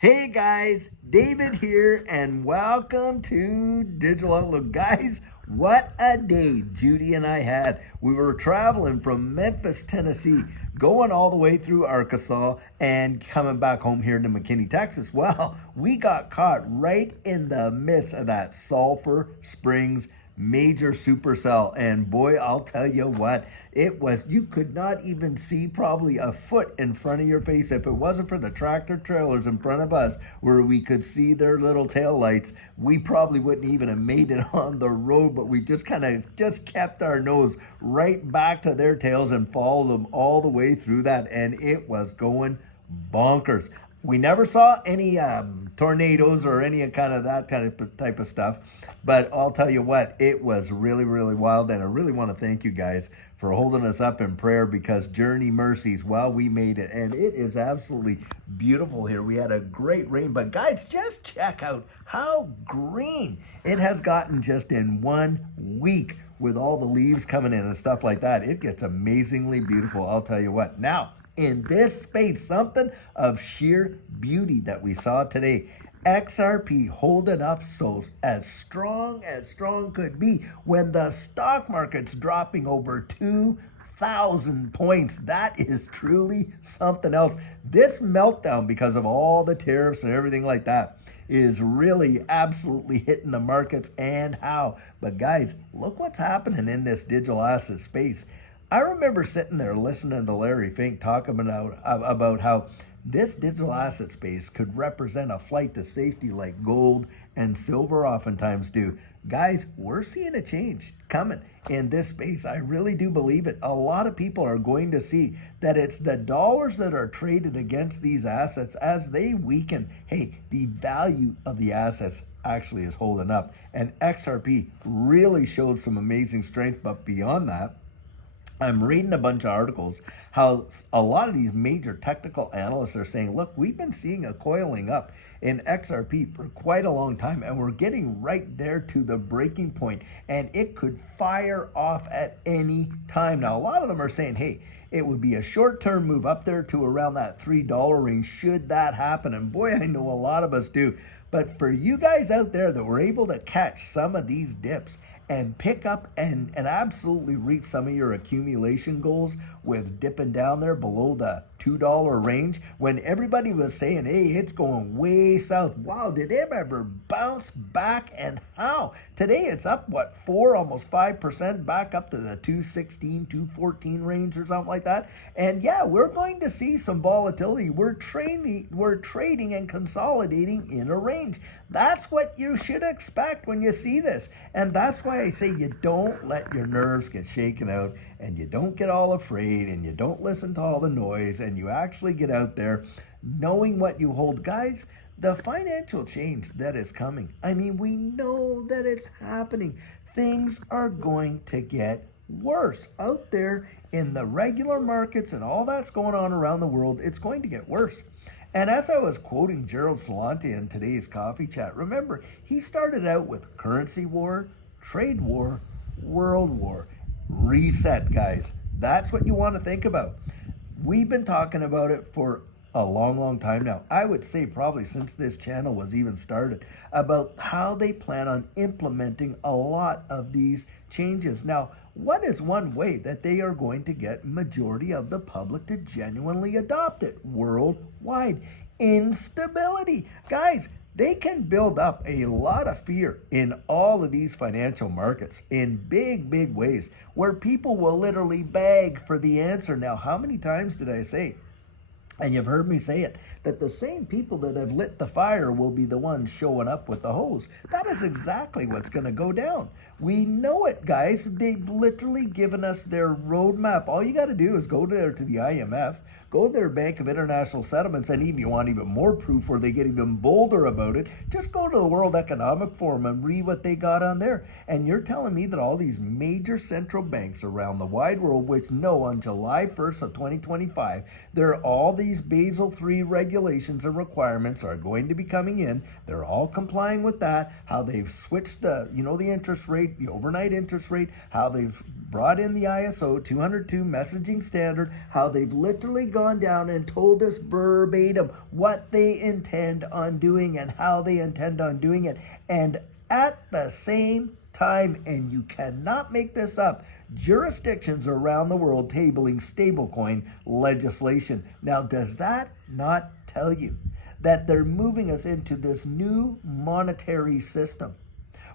Hey guys, David here, and welcome to Digital Outlook. Guys, what a day Judy and I had. We were traveling from Memphis, Tennessee, going all the way through Arkansas and coming back home here to McKinney, Texas. Well, we got caught right in the midst of that Sulphur Springs major supercell, and boy, I'll tell you what, it was, you could not even see probably a foot in front of your face if it wasn't for the tractor trailers in front of us where we could see their little tail lights. We probably wouldn't even have made it on the road, but we just kind of just kept our nose right back to their tails and followed them all the way through that, and it was going bonkers. We never saw any tornadoes or any kind of that kind of type of stuff, but I'll tell you what, it was really, really wild, and I really want to thank you guys for holding us up in prayer, because journey mercies, well, we made it, and it is absolutely beautiful here. We had a great rain, but guys, just check out how green it has gotten just in 1 week with all the leaves coming in and stuff like that. It gets amazingly beautiful, I'll tell you what. Now, in this space, something of sheer beauty that we saw today. XRP holding up so as strong could be when the stock market's dropping over 2,000 points. That is truly something else. This meltdown, because of all the tariffs and everything like that, is really absolutely hitting the markets, and how. But guys, look what's happening in this digital asset space. I remember sitting there listening to Larry Fink talk about how this digital asset space could represent a flight to safety like gold and silver oftentimes do. Guys, we're seeing a change coming in this space. I really do believe it. A lot of people are going to see that it's the dollars that are traded against these assets as they weaken. Hey, the value of the assets actually is holding up. And XRP really showed some amazing strength, but beyond that, I'm reading a bunch of articles how a lot of these major technical analysts are saying, look, we've been seeing a coiling up in XRP for quite a long time, and we're getting right there to the breaking point, and it could fire off at any time. Now, a lot of them are saying, hey, it would be a short-term move up there to around that $3 range should that happen. And boy, I know a lot of us do. But for you guys out there that were able to catch some of these dips and pick up and absolutely reach some of your accumulation goals with dipping down there below the $2 range when everybody was saying, hey, it's going way south. Wow, did it ever bounce back, and how? Today it's up, what, 4, almost 5% back up to the 216, 214 range or something like that. And yeah, we're going to see some volatility. We're trading and consolidating in a range. That's what you should expect when you see this. And that's why I say you don't let your nerves get shaken out, and you don't get all afraid, and you don't listen to all the noise, and you actually get out there knowing what you hold. Guys, the financial change that is coming, I mean, we know that it's happening. Things are going to get worse out there in the regular markets and all that's going on around the world. It's going to get worse. And as I was quoting Gerald Celente in today's coffee chat, remember, he started out with currency war, trade war, world war. Reset, guys. That's what you want to think about. We've been talking about it for a long time now. I would say probably since this channel was even started, about how they plan on implementing a lot of these changes. Now, what is one way that they are going to get majority of the public to genuinely adopt it worldwide? Instability. Guys, they can build up a lot of fear in all of these financial markets in big ways, where people will literally beg for the answer. Now, how many times did I say, and you've heard me say it, that the same people that have lit the fire will be the ones showing up with the hose? That is exactly what's going to go down. We know it, guys. They've literally given us their roadmap. All you got to do is go there to the IMF, go to their Bank of International Settlements, and even you want even more proof where they get even bolder about it, just go to the World Economic Forum and read what they got on there. And you're telling me that all these major central banks around the wide world, which know on July 1st of 2025, there are all these Basel III regulations regulations and requirements are going to be coming in. They're all complying with that. How they've switched the interest rate, the overnight interest rate, how they've brought in the ISO 202 messaging standard, how they've literally gone down and told us verbatim what they intend on doing and how they intend on doing it. And at the same time, and you cannot make this up, jurisdictions around the world tabling stablecoin legislation. Now, does that not tell you that they're moving us into this new monetary system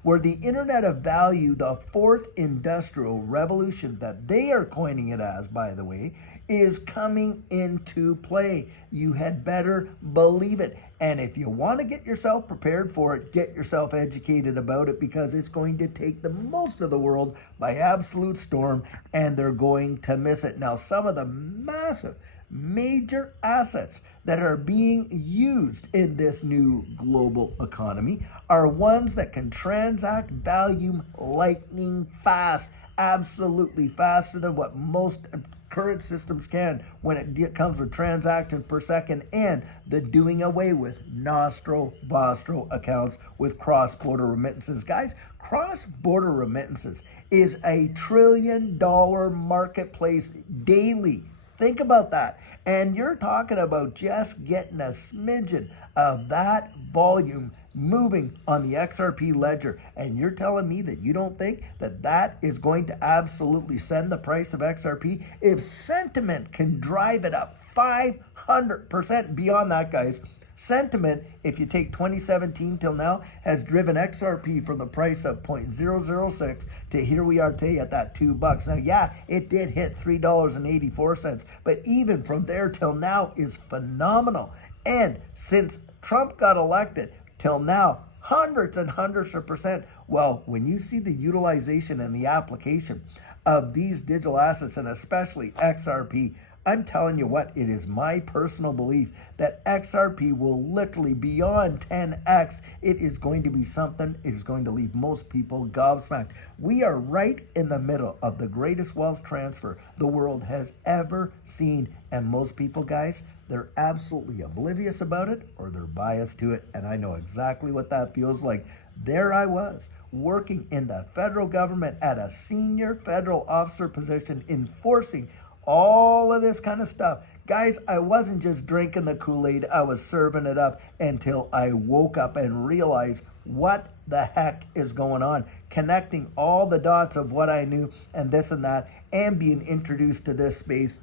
where the Internet of Value, the fourth industrial revolution that they are coining it as, by the way, is coming into play? You had better believe it. And if you want to get yourself prepared for it, get yourself educated about it, because it's going to take the most of the world by absolute storm, and they're going to miss it. Now, some of the massive major assets that are being used in this new global economy are ones that can transact value lightning fast, absolutely faster than what most current systems can when it comes with transactions per second, and the doing away with nostro-vostro accounts with cross-border remittances. Guys, cross-border remittances is a $1 trillion marketplace daily. Think about that. And you're talking about just getting a smidgen of that volume moving on the XRP ledger. And you're telling me that you don't think that that is going to absolutely send the price of XRP? If sentiment can drive it up 500% beyond that, guys. Sentiment, if you take 2017 till now, has driven XRP from the price of 0.006 to here we are today at that $2. Now, yeah, it did hit $3.84, but even from there till now is phenomenal. And since Trump got elected till now, hundreds and hundreds of percent. Well, when you see the utilization and the application of these digital assets, and especially XRP, I'm telling you what, it is my personal belief that XRP will literally beyond 10x. It is going to be something. It is going to leave most people gobsmacked. We are right in the middle of the greatest wealth transfer the world has ever seen. And most people, guys, they're absolutely oblivious about it, or they're biased to it. And I know exactly what that feels like. There I was, working in the federal government at a senior federal officer position, enforcing all of this kind of stuff. Guys, I wasn't just drinking the Kool-Aid, I was serving it up until I woke up and realized what the heck is going on. Connecting all the dots of what I knew and this and that, and being introduced to this space.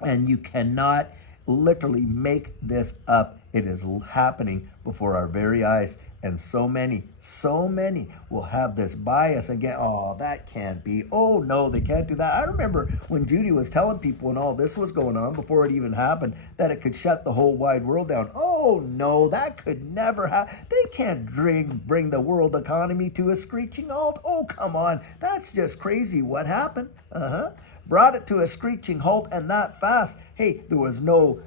And you cannot literally make this up. It is happening before our very eyes. And so many will have this bias again. Oh, that can't be. Oh, no, they can't do that. I remember when Judy was telling people when all this was going on, before it even happened, that it could shut the whole wide world down. Oh, no, that could never happen. They can't bring the world economy to a screeching halt. Oh, come on. That's just crazy. What happened? Brought it to a screeching halt, and that fast. Hey, there was no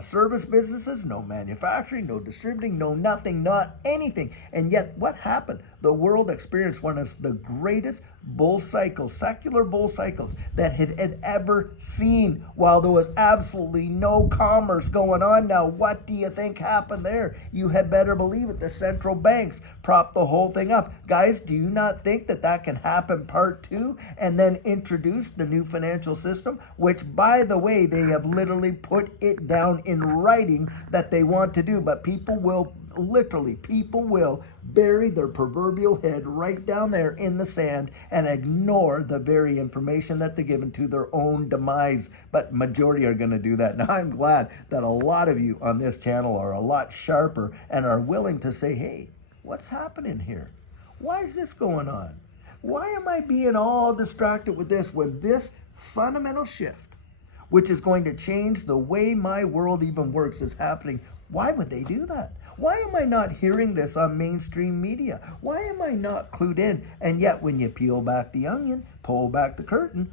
service businesses, no manufacturing, no distributing, no nothing, not anything. And yet what happened? The world experienced one of the greatest bull cycles, secular bull cycles that it had ever seen, while there was absolutely no commerce going on. Now, what do you think happened there? You had better believe it. The central banks propped the whole thing up. Guys, do you not think that that can happen part two, and then introduce the new financial system, which, by the way, they have literally put it down in writing that they want to do, but people will bury their proverbial head right down there in the sand and ignore the very information that they're given to their own demise. But majority are going to do that. Now, I'm glad that a lot of you on this channel are a lot sharper and are willing to say, hey, what's happening here? Why is this going on? Why am I being all distracted with this when this fundamental shift, which is going to change the way my world even works, is happening? Why would they do that? Why am I not hearing this on mainstream media? Why am I not clued in? And yet when you peel back the onion, pull back the curtain,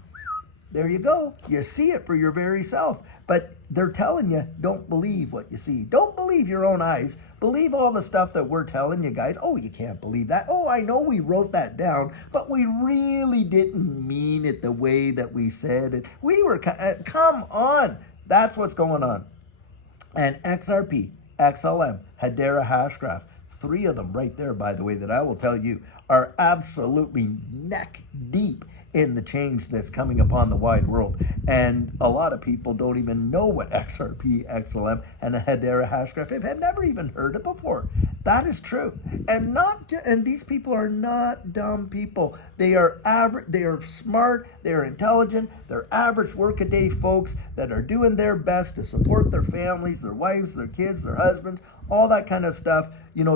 there you go. You see it for your very self. But they're telling you, don't believe what you see. Don't believe your own eyes. Believe all the stuff that we're telling you guys. Oh, you can't believe that. Oh, I know we wrote that down, but we really didn't mean it the way that we said it. We were, come on. That's what's going on. And XRP, XLM, Hedera Hashgraph, three of them right there, by the way, that I will tell you are absolutely neck deep in the change that's coming upon the wide world. And a lot of people don't even know what XRP, XLM, and a Hedera Hashgraph have never even heard it before. That is true. And these people are not dumb people. They are average, they are smart, they are intelligent, they're average workaday folks that are doing their best to support their families, their wives, their kids, their husbands, all that kind of stuff,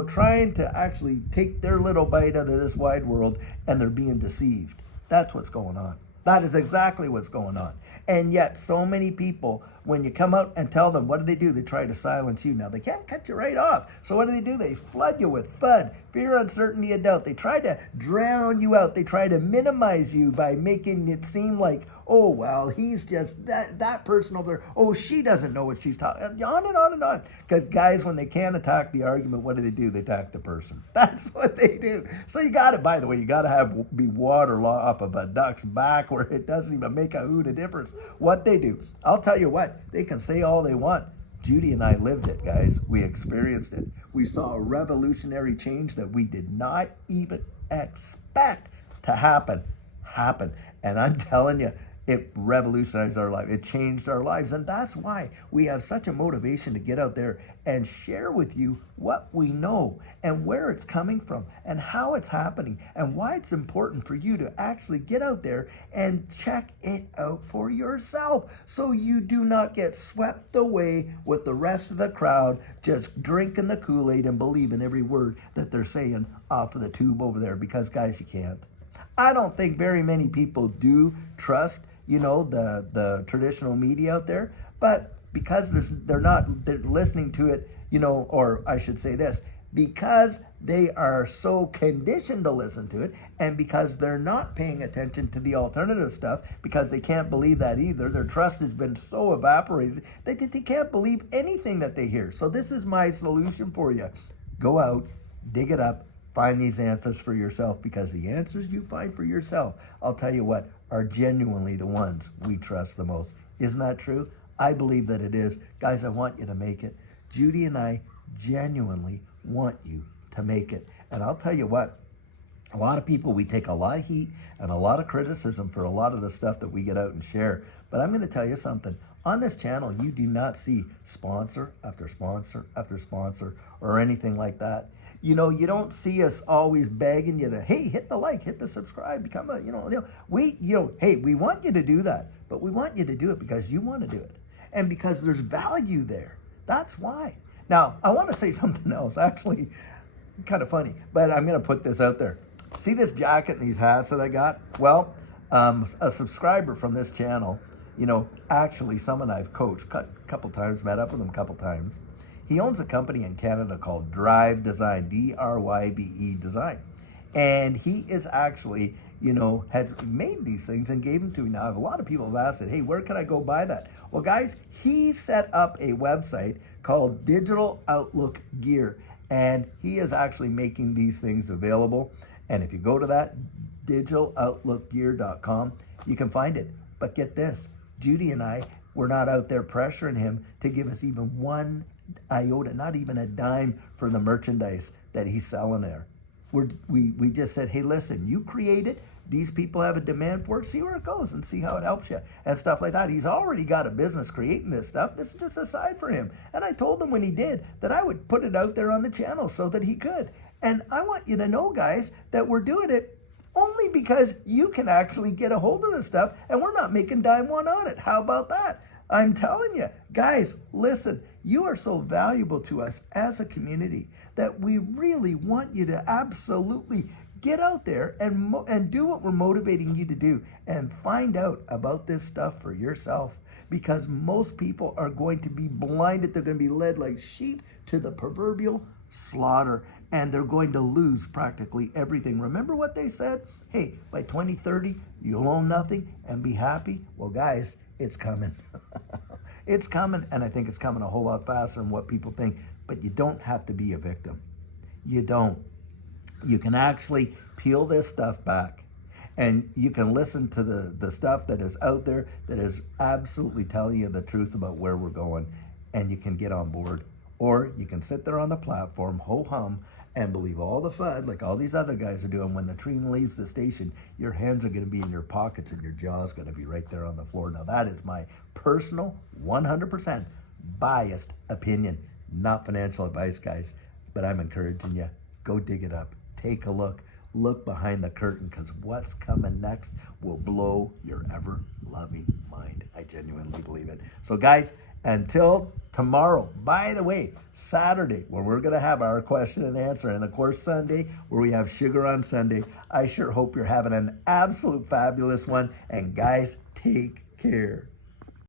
trying to actually take their little bite out of this wide world, and they're being deceived. That's what's going on. That is exactly what's going on. And yet so many people, when you come out and tell them, what do? They try to silence you. Now, they can't cut you right off. So what do? They flood you with FUD, fear, uncertainty, and doubt. They try to drown you out. They try to minimize you by making it seem like, oh, well, he's just that person over there. Oh, she doesn't know what she's talking. On and on and on. Because guys, when they can't attack the argument, what do? They attack the person. That's what they do. So you got to, by the way, you got to be water off of a duck's back where it doesn't even make a hoot of difference what they do. I'll tell you what, they can say all they want. Judy and I lived it, guys. We experienced it. We saw a revolutionary change that we did not even expect to happen. And I'm telling you, it revolutionized our life. It changed our lives. And that's why we have such a motivation to get out there and share with you what we know and where it's coming from and how it's happening and why it's important for you to actually get out there and check it out for yourself so you do not get swept away with the rest of the crowd just drinking the Kool-Aid and believing every word that they're saying off of the tube over there, because guys, you can't. I don't think very many people do trust the traditional media out there, but because they're listening to it, or I should say this, because they are so conditioned to listen to it, and because they're not paying attention to the alternative stuff, because they can't believe that either. Their trust has been so evaporated that they can't believe anything that they hear. So this is my solution for you. Go out, dig it up, find these answers for yourself, because the answers you find for yourself, I'll tell you what, are genuinely the ones we trust the most. Isn't that true? I believe that it is. Guys, I want you to make it. Judy and I genuinely want you to make it. And I'll tell you what, a lot of people, we take a lot of heat and a lot of criticism for a lot of the stuff that we get out and share. But I'm going to tell you something. On this channel, you do not see sponsor after sponsor after sponsor or anything like that. You don't see us always begging you to, hey, hit the like, hit the subscribe, become a, hey, we want you to do that, but we want you to do it because you want to do it and because there's value there. That's why. Now, I want to say something else, actually, kind of funny, but I'm going to put this out there. See this jacket and these hats that I got? Well, a subscriber from this channel, actually someone I've coached a couple times, met up with him a couple times. He owns a company in Canada called Drive Design, D-R-Y-B-E Design. And he is actually, has made these things and gave them to me. Now, a lot of people have asked it, hey, where can I go buy that? Well, guys, he set up a website called Digital Outlook Gear. And he is actually making these things available. And if you go to that, digitaloutlookgear.com, you can find it. But get this, Judy and I, we're not out there pressuring him to give us even one iota, not even a dime for the merchandise that he's selling there. We just said, hey, listen, you create it. These people have a demand for it. See where it goes and see how it helps you and stuff like that. He's already got a business creating this stuff. It's just a side for him. And I told him when he did that I would put it out there on the channel so that he could. And I want you to know, guys, that we're doing it only because you can actually get a hold of this stuff and we're not making dime one on it. How about that? I'm telling you, guys, listen, you are so valuable to us as a community that we really want you to absolutely get out there and do what we're motivating you to do and find out about this stuff for yourself, because most people are going to be blinded. They're going to be led like sheep to the proverbial slaughter, and they're going to lose practically everything. Remember what they said? Hey, by 2030, you'll own nothing and be happy. Well, guys, it's coming. It's coming, and I think it's coming a whole lot faster than what people think. But you don't have to be a victim. You don't. You can actually peel this stuff back, and you can listen to the stuff that is out there that is absolutely telling you the truth about where we're going. and you can get on board. Or you can sit there on the platform, ho-hum, and believe all the FUD, like all these other guys are doing. When the train leaves the station, your hands are going to be in your pockets and your jaw's going to be right there on the floor. Now, that is my personal 100% biased opinion, not financial advice, guys. But I'm encouraging you, go dig it up. Take a look behind the curtain, because what's coming next will blow your ever-loving mind. I genuinely believe it. So guys, until tomorrow, by the way, Saturday, where we're going to have our question and answer, and of course Sunday, where we have Sugar on Sunday, I sure hope you're having an absolute fabulous one. And guys, take care.